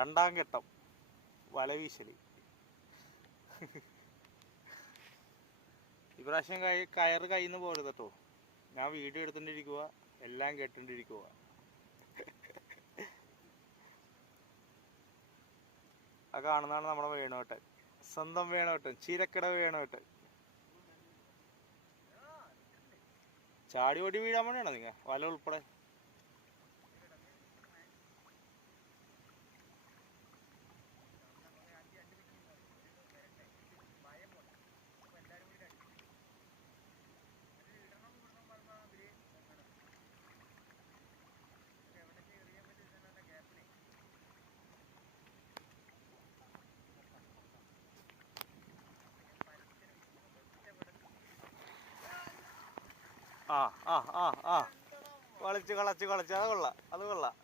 രണ്ടാം ഘട്ടം വലവീശൽ. ഇപ്രാവശ്യം കയറ് കയ്യിൽ നിന്ന് പോരുത് കേട്ടോ. ഞാൻ വീഡിയോ എടുത്തോണ്ടിരിക്കുക, എല്ലാം കേട്ടോണ്ടിരിക്കുക. ആ കാണുന്നതാണ് നമ്മുടെ വേണുവേട്ടൻ, സ്വന്തം വേണുവേട്ടൻ, ചീരക്കട വേണുവേട്ടൻ. ചാടി ഓടി വീഴാൻ വേണ്ടിയാണോ നിങ്ങൾ വല ഉൾപ്പെടെ? ആ ആ ആ ആ കളിച്ച് അത് കൊള്ളാം, അത് കൊള്ളാം.